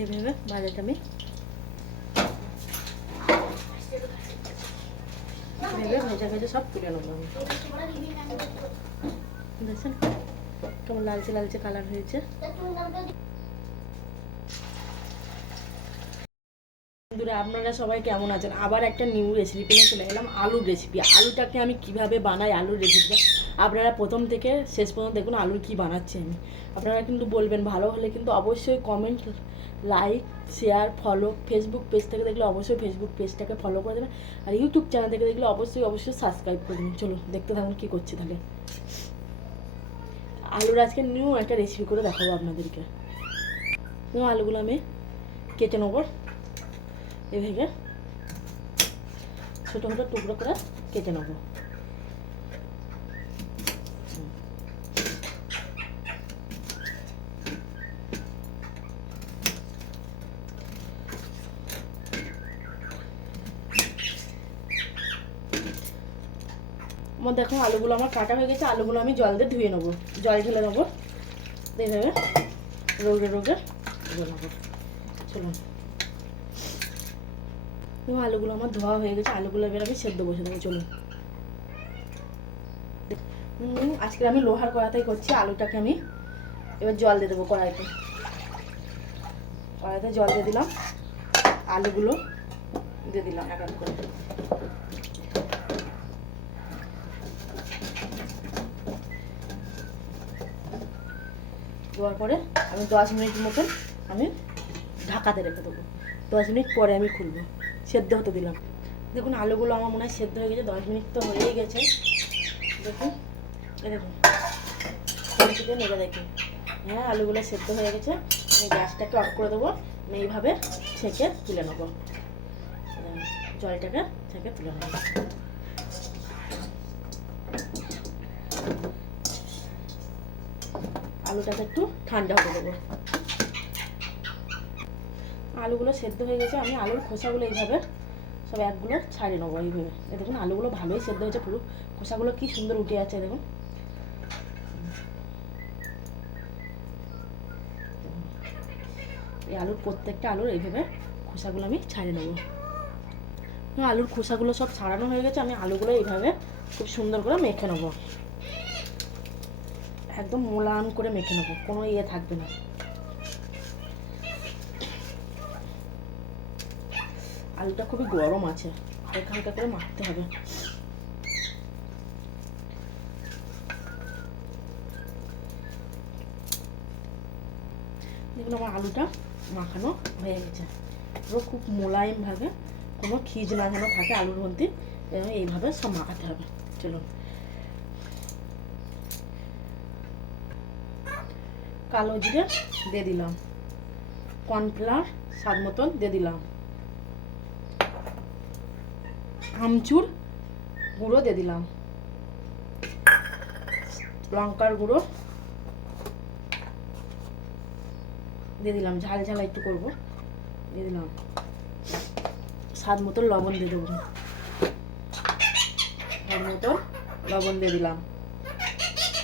এইভাবে ভাজাটা আমি এইভাবে ভেজা সব তুলে নেব কেমন লালচে লালচে কালার হয়েছে। আপনারা সবাই কেমন আছেন? আবার একটা নিউ রেসিপি নিয়ে চলে এলাম, আলুর রেসিপি আলুটাকে আমি কীভাবে বানাই আলুর রেসিপিটা আপনারা প্রথম থেকে শেষ পর্যন্ত দেখুন আলুর কি বানাচ্ছি আমি। আপনারা কিন্তু বলবেন, ভালো হলে কিন্তু অবশ্যই comment like share follow Facebook page থেকে দেখলে অবশ্যই ফেসবুক পেজটাকে ফলো করে দেবেন। আর ইউটিউব চ্যানেল থেকে দেখলে অবশ্যই অবশ্যই সাবস্ক্রাইব করে দেবেন। চলুন, দেখতে থাকুন কী করছি তাহলে। আলুর আজকে নিউ একটা রেসিপি করে দেখাবো আপনাদেরকে। নিউ আলুগুলো আমি কেটে নেব। এভাবে ছোটো ছোটো টুকরো করে কেটে নেব। আমার দেখো আলুগুলো আমার কাটা হয়ে গেছে, আলুগুলো আমি জল দিয়ে ধুয়ে নেব। জল ঢেলে নেব। এইভাবে রোগে রোগে নেব। চলুন আলুগুলো আমার ধোয়া হয়ে গেছে, আলুগুলো এবার আমি সেদ্ধ বসে দেবো চলুন আজকে আমি লোহার কড়াতেই করছি, আলুটাকে আমি এবার জল দিয়ে দেবো কড়াইতে। কড়াইতে জল দিয়ে দিলাম, আলুগুলো দিয়ে দিলাম এক করে। দেওয়ার পরে আমি দশ মিনিট মতন আমি ঢাকাতে রেখে দেবো। দশ মিনিট পরে আমি খুলবো। সেদ্ধ হতে দিলাম। দেখুন, আলুগুলো আমার মনে হয় সেদ্ধ হয়ে গেছে। দশ মিনিট তো হয়েই গেছে। দেখুন এ দেখুন। নেড়ে দেখুন। হ্যাঁ আলুগুলো সেদ্ধ হয়ে গেছে। আমি গ্যাসটাকে অফ করে দেবো। আমি এইভাবে ছেঁকে তুলে নেব। জলটাকে ছেঁকে তুলে নেব। আলুটাকে একটু ঠান্ডা হতে দেবো। আলুগুলো সেদ্ধ হয়ে গেছে, আমি আলুর খোসাগুলো এইভাবে সব একগুলো ছাড়িয়ে নেব এইভাবে এ দেখুন, আলুগুলো ভালোই সেদ্ধ হয়েছে পুরো। খোসাগুলো কি সুন্দর উঠে আছে, দেখুন। এই আলুর প্রত্যেকটা আলুর এইভাবে খোসাগুলো আমি ছাড়িয়ে নেব। আলুর খোসাগুলো সব ছাড়ানো হয়ে গেছে, আমি আলুগুলো এইভাবে খুব সুন্দর করে মেখে নেব। একদম মোলায়েম করে মেখে নেব, কোনো ইয়ে থাকবে না। আলুটা খুবই গরম আছে হালকা হালকা করে মাখতে হবে। দেখুন আমার আলুটা মাখানো হয়ে গেছে। পুরো খুব মোলায়েমভাবে, কোনো খিজ না যেন থাকে আলুর মধ্যে এইভাবে সব মাখাতে হবে। চলুন। কালো জিরে দিয়ে দিলাম। কর্নফ্লাওয়ার স্বাদ মতন দিয়ে দিলাম। আমচুর গুঁড়ো দিয়ে দিলাম। লঙ্কার গুঁড়ো দিয়ে দিলাম। ঝাল ঝাল একটু করব। দিয়ে দিলাম। স্বাদ মতো লবণ দিয়ে দেবো। স্বাদ মতো লবণ দিয়ে দিলাম।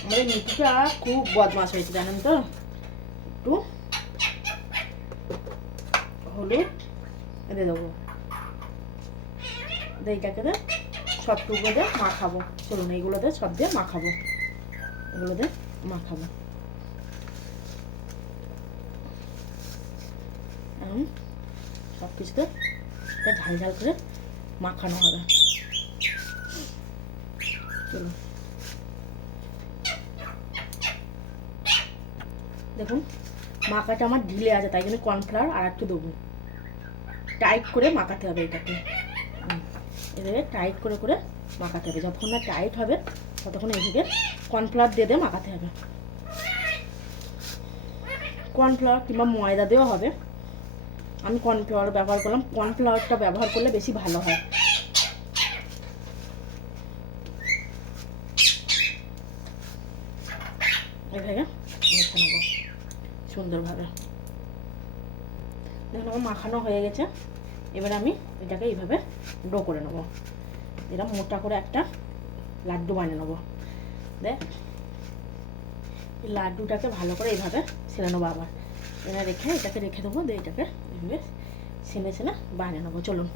আমাদের মিঠুটা খুব বদমাস হয়েছে, জানেন তো? একটু হলুদ দিয়ে দেবো। এইটাকে দিয়ে সব টুকরো দিয়ে মাখাবো। চলুন এইগুলোতে সব দিয়ে মাখাবো। এগুলো দিয়ে মাখাবো। সব কিছুতে ঝাল ঝাল করে মাখানো হবে। চলুন। দেখুন, মাখাটা আমার ঢিলে আছে, তাই জন্য কর্নফ্লাওয়ার আর একটু দেবো। টাইট করে মাখাতে হবে এটাকে। এবারে টাইট করে করে মাখাতে হবে। যখন না টাইট হবে, ততক্ষণ এইদিকে কর্নফ্লাওয়ার দিয়ে দিয়ে মাখাতে হবে। কর্নফ্লাওয়ার কিংবা ময়দা দেওয়া হবে। আমি কর্নফ্লাওয়ার ব্যবহার করলাম। কর্নফ্লাওয়ারটা ব্যবহার করলে বেশি ভালো হয় এইভাবে মেখে নেব সুন্দরভাবে দেখুন আমার মাখানো হয়ে গেছে। এবার আমি এটাকে এইভাবে ডো করে নেব। এরকম মোটা করে একটা লাড্ডু বানিয়ে নেব। দেখ, এই লাড্ডুটাকে ভালো করে এইভাবে ছেড়ে নেব আবার। এনে রেখে এটাকে রেখে দেবো, দিয়ে এটাকে এইভাবে ছেনে ছেনে বানিয়ে নেব। চলুন।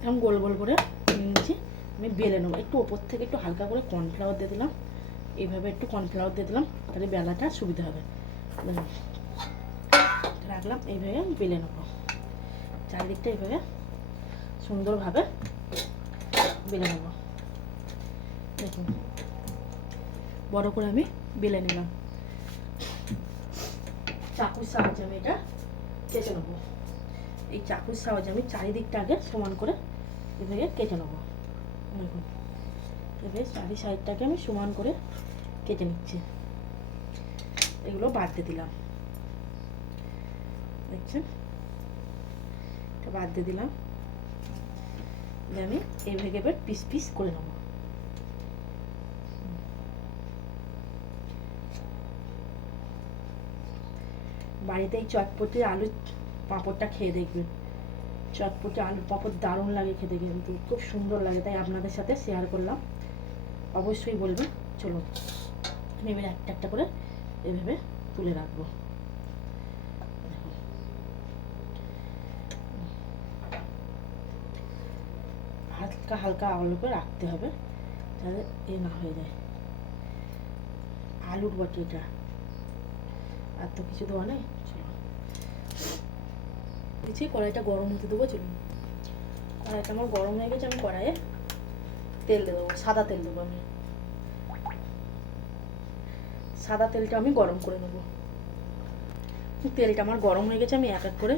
এরকম গোল গোল করে নিয়েছি আমি বেলে নেব। একটু ওপর থেকে একটু হালকা করে কর্নফ্লাওয়ার দিয়ে দিলাম। এইভাবে একটু কর্নফ্লাওয়ার দিয়ে দিলাম, তাহলে বেলাটা সুবিধা হবে। রাখলাম, এইভাবে বেলে নেব। চারিদিকটা এইভাবে সুন্দরভাবে বেলে নেব। দেখুন, বড় করে আমি বেলে নিলাম। চাকুর সাহায্যে আমি এটা কেটে নেব। এই চাকুর সাহায্যে আমি চারিদিকটা আগে সমান করে এভাবে কেটে নেব। দেখুন, এভাবে চারি সাইডটাকে আমি সমান করে কেটে নিচ্ছি। এগুলো বাড়তে দিলাম। দেখছেন? এটা বাদ দিয়ে দিলাম। দিয়ে আমি এইভাবে এবার পিস পিস করে নেব। বাড়িতে এই চটপটি আলু পাঁপড়টা খেয়ে দেখবেন। চটপটি আলু পাঁপড় দারুণ লাগে খেতে কিন্তু, খুব সুন্দর লাগে, তাই আপনাদের সাথে শেয়ার করলাম। অবশ্যই বলবেন, চলুন। আমি এবার একটা একটা করে এভাবে তুলে রাখব। হালকা হালকা আলু করে রাখতে হবে যাতে এ না হয়ে যায়। আলুর বটি এটা। আর তো কিছু দেওয়া নেই? চলো। দিচ্ছি, কড়াইটা গরম হতে দেবো চলুন কড়াইটা আমার গরম হয়ে গেছে, আমি কড়াইয়ে তেল দেবো, সাদা তেল দেবো আমি। সাদা তেলটা আমি গরম করে নেব। তেলটা আমার গরম হয়ে গেছে, আমি এক এক করে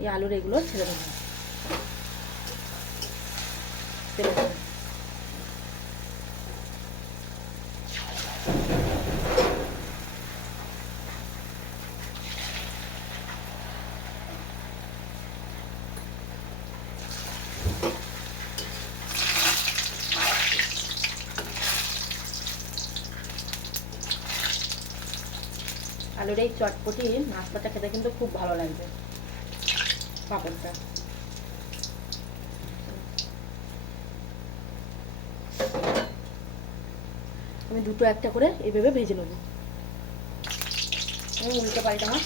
এই আলুর এগুলো ছেড়ে দেবো। আলুর এই চটপটি নাস্তাটা খেতে কিন্তু খুব ভালো লাগবে। পাঁপড়টা। আমি দুটো একটা করে এইভাবে ভেজে নেব। আমি উল্টে পাল্টা আমার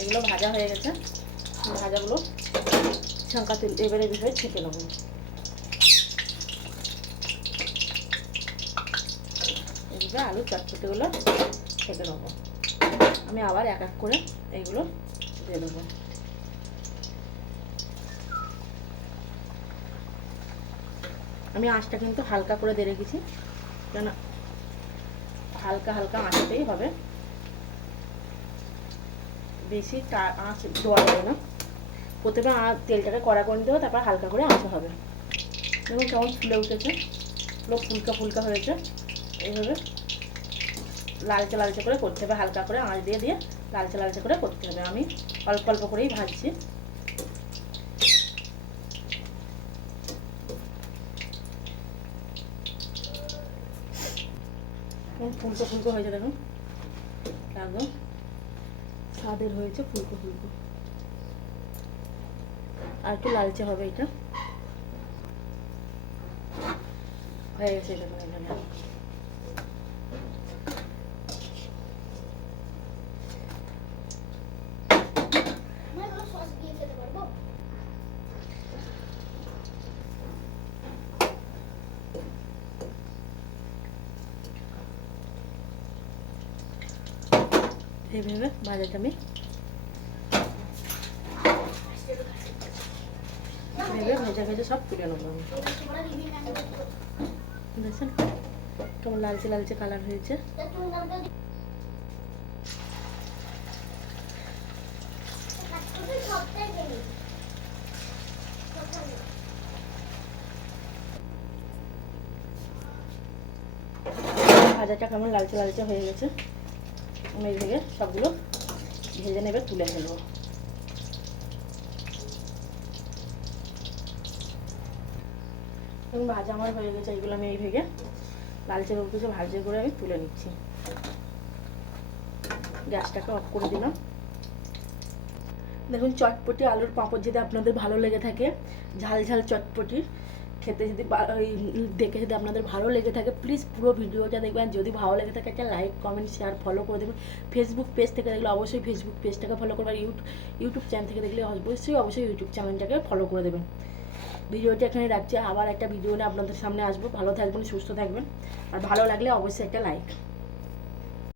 এগুলো ভাজা হয়ে গেছে। ভাজাগুলো ছাঁকা তেল, এবারে এইভাবে ছেঁকে নেব। এইভাবে আলু চটপটিগুলো ছেঁকে নেব। আমি আবার এক এক করে এইগুলো দিয়ে দেবো আমি আঁচটা কিন্তু হালকা করে দিয়ে রেখেছি কেন হালকা হালকা আঁচতেই হবে। বেশি আঁচ দেওয়া যাবে না। প্রথমে তেলটাকে কড়া করে হবে, তারপর হালকা করে আঁচা হবে। দেখুন কেমন ফুলে উঠেছে, পুরো ফুলকা ফুলকা হয়েছে। এইভাবে লালচে লালচে করে করতে হবে, হালকা করে আঁচ দিয়ে দিয়ে লালচে লালচে করে করতে হবে। আমি অল্প অল্প করেই ভাজছি। কেমন ফুলকো ফুলকো হয়েছে, দেখুন। একদম। স্বাদের হয়েছে, ফুলকো ফুলকো। আর একটু লালচে হবে এটা। হয়ে গেছে এটা দেখুন এখানে আমার এগুলো সস দিয়ে খেতে পারব এইভাবে ভাজাটা আমি এইভাবে ভেজে ভেজে সব তুলে নেব দেখছেন? কেমন লালচে লালচে কালার হয়েছে। ভাজাটা কেমন লালচে লালচে হয়ে গেছে। আমি এইভাবে সবগুলো ভেজে নেবে, তুলে ফেলব এবং ভাজা আমার হয়ে গেছে এইগুলো আমি এই ভেগে লালচে রোদে ভাজে করে আমি তুলে নিচ্ছি। গ্যাসটাকে অফ করে দিলাম। দেখুন, চটপটি আলুর পাঁপড় যদি আপনাদের ভালো লেগে থাকে, ঝাল ঝাল চটপটি খেতে যদি ওই দেখে যদি আপনাদের ভালো লেগে থাকে প্লিজ পুরো ভিডিওটা দেখবেন। যদি ভালো লেগে থাকে, একটা লাইক কমেন্ট শেয়ার ফলো করে দেবেন। ফেসবুক পেজ থেকে দেখলে অবশ্যই ফেসবুক পেজটাকে ফলো করবেন। ইউটিউব ইউটিউব চ্যানেল থেকে দেখলে অবশ্যই অবশ্যই ইউটিউব চ্যানেলটাকে ফলো করে দেবেন। ভিডিওটা এখানে রাখছি। আবার একটা ভিডিও নিয়ে আপনাদের সামনে আসব। ভালো থাকবেন, সুস্থ থাকবেন। আর ভালো লাগলে অবশ্যই একটা লাইক